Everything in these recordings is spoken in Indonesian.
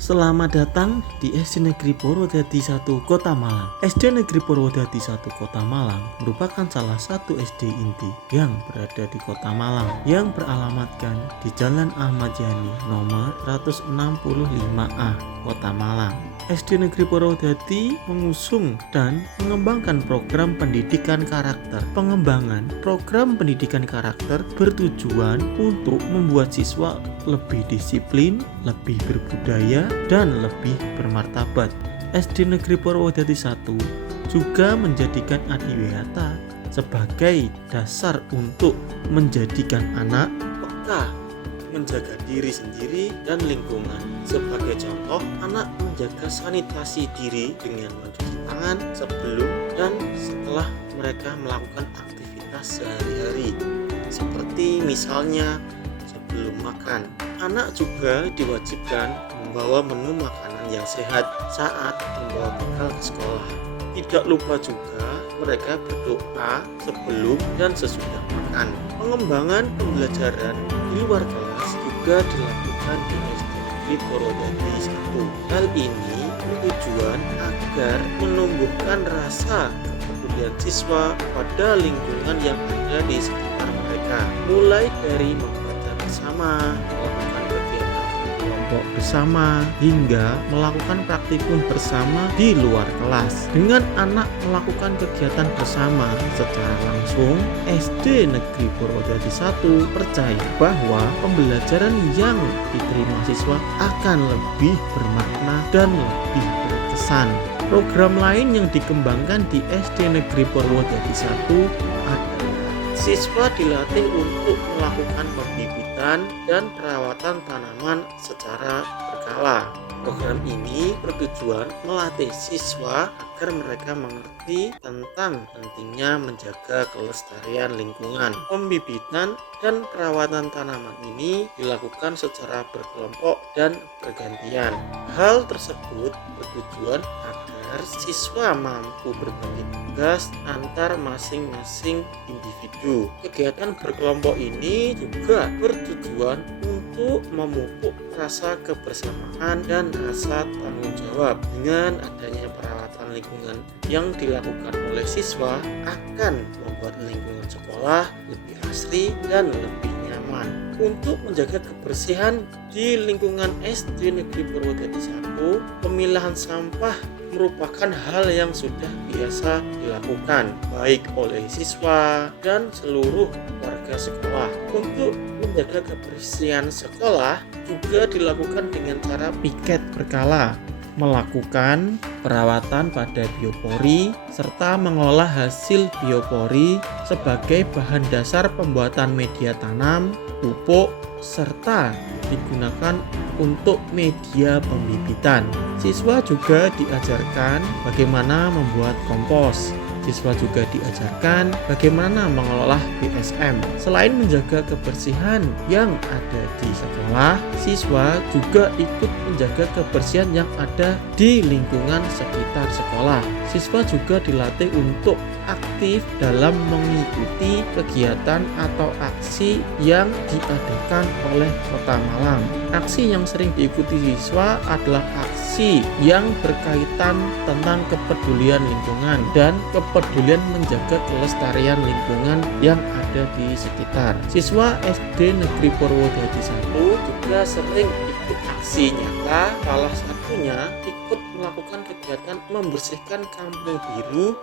Selamat datang di SD Negeri Purwodadi 1 Kota Malang. SD Negeri Purwodadi 1 Kota Malang merupakan salah satu SD inti yang berada di Kota Malang yang beralamatkan di Jalan Ahmad Yani nomor 165A Kota Malang. SD Negeri Purwodadi mengusung dan mengembangkan program pendidikan karakter. Pengembangan program pendidikan karakter bertujuan untuk membuat siswa lebih disiplin, lebih berbudaya, dan lebih bermartabat. SD Negeri Purwodadi 1 juga menjadikan Adiwiyata sebagai dasar untuk menjadikan anak peka, menjaga diri sendiri dan lingkungan. Sebagai contoh, anak menjaga sanitasi diri dengan mencuci tangan sebelum dan setelah mereka melakukan aktivitas sehari-hari, seperti misalnya sebelum makan. Anak juga diwajibkan membawa menu makanan yang sehat saat membawa bekal ke sekolah. Tidak lupa juga mereka berdoa sebelum dan sesudah makan. Pengembangan pembelajaran di luar kelas juga dilakukan di SD Negeri Purwodadi 1. Hal ini bertujuan agar menumbuhkan rasa kepedulian siswa pada lingkungan yang ada di sekitar mereka, mulai dari membaca bersama, melakukan kegiatan kelompok bersama, hingga melakukan praktikum bersama di luar kelas. Dengan anak melakukan kegiatan bersama secara langsung, SD Negeri Purwodadi 1 percaya bahwa pembelajaran yang diterima siswa akan lebih bermakna dan lebih berkesan. Program lain yang dikembangkan di SD Negeri Purwodadi 1 adalah siswa dilatih untuk melakukan pembibitan dan perawatan tanaman secara berkala. Program ini bertujuan melatih siswa agar mereka mengerti tentang pentingnya menjaga kelestarian lingkungan. Pembibitan dan perawatan tanaman ini dilakukan secara berkelompok dan bergantian. Hal tersebut bertujuan agar siswa mampu berbagi tugas antar masing-masing individu. Kegiatan berkelompok ini juga bertujuan untuk memupuk rasa kebersamaan dan rasa tanggung jawab. Dengan adanya perawatan lingkungan yang dilakukan oleh siswa akan membuat lingkungan sekolah lebih asri dan lebih nyaman. Untuk menjaga kebersihan di lingkungan SD Negeri Purwodadi 1, pemilahan sampah merupakan hal yang sudah biasa dilakukan baik oleh siswa dan seluruh warga sekolah. Untuk menjaga kebersihan sekolah juga dilakukan dengan cara piket berkala, melakukan perawatan pada biopori serta mengolah hasil biopori sebagai bahan dasar pembuatan media tanam, pupuk, serta digunakan untuk media pembibitan. Siswa juga diajarkan bagaimana membuat kompos. Siswa juga diajarkan bagaimana mengelola BSM. Selain menjaga kebersihan yang ada di sekolah, siswa juga ikut menjaga kebersihan yang ada di lingkungan sekitar sekolah. Siswa juga dilatih untuk aktif dalam mengikuti kegiatan atau aksi yang diadakan oleh Kota Malang. Aksi yang sering diikuti siswa adalah aksi yang berkaitan tentang kepedulian lingkungan dan kepedulian menjaga kelestarian lingkungan yang ada di sekitar. Siswa SD Negeri Purwodadi 1 juga sering ikut aksi nyata, salah satunya ikut melakukan kegiatan membersihkan kampung biru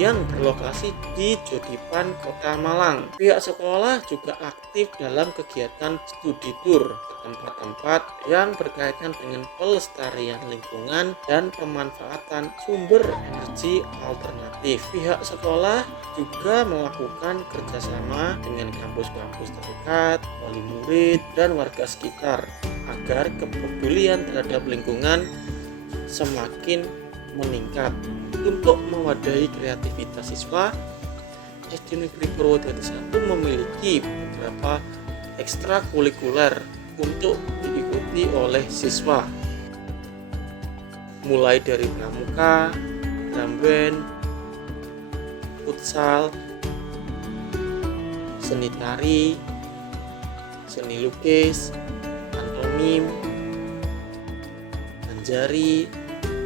yang berlokasi di Jodipan, Kota Malang. Pihak sekolah juga aktif dalam kegiatan studi tour ke tempat-tempat yang berkaitan dengan pelestarian lingkungan dan pemanfaatan sumber energi alternatif. Pihak sekolah juga melakukan kerjasama dengan kampus-kampus terdekat, wali murid, dan warga sekitar agar kepedulian terhadap lingkungan semakin meningkat. Untuk mewadahi kreativitas siswa, SD Negeri Purwodadi 1 memiliki beberapa ekstrakurikuler untuk diikuti oleh siswa, mulai dari pramuka, drum band, futsal, seni tari, seni lukis, pantomim, menjari,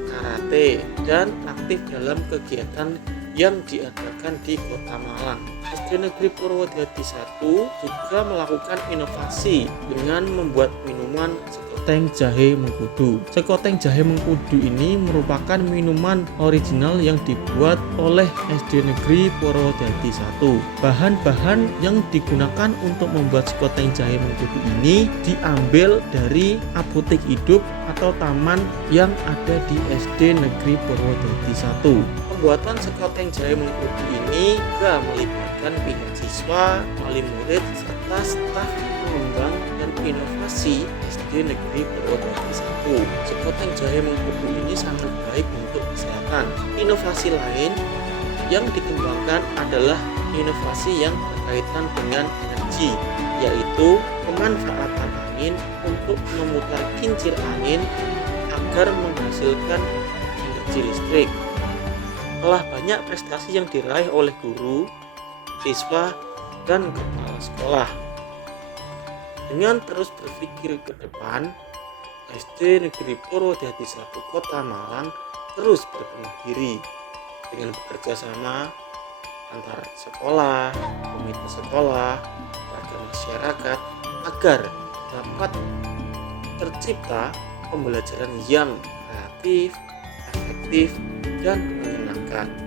karate, dan aktif dalam kegiatan yang diadakan di Kota Malang. SD Negeri Purwodadi 1 juga melakukan inovasi dengan membuat minuman sekoteng jahe mengkudu. Sekoteng jahe mengkudu ini merupakan minuman original yang dibuat oleh SD Negeri Purwodadi 1. Bahan-bahan yang digunakan untuk membuat sekoteng jahe mengkudu ini diambil dari apotek hidup atau taman yang ada di SD Negeri Purwodadi 1. Pembuatan sekoteng jahe mengkudu ini juga melibatkan pihak siswa, wali murid, serta staf pengembang dan inovasi SD Negeri Purwodadi 1. Sekoteng jahe mengkudu ini sangat baik untuk kesehatan. Inovasi lain yang dikembangkan adalah inovasi yang berkaitan dengan energi, yaitu pemanfaatan angin untuk memutar kincir angin agar menghasilkan energi listrik. Telah banyak prestasi yang diraih oleh guru, siswa, dan kepala sekolah. Dengan terus berpikir ke depan, SD Negeri Purwodadi 1 Kota Malang terus berbenah diri dengan bekerja sama antara sekolah, komite sekolah, warga masyarakat agar dapat tercipta pembelajaran yang kreatif, efektif, dan menyenangkan.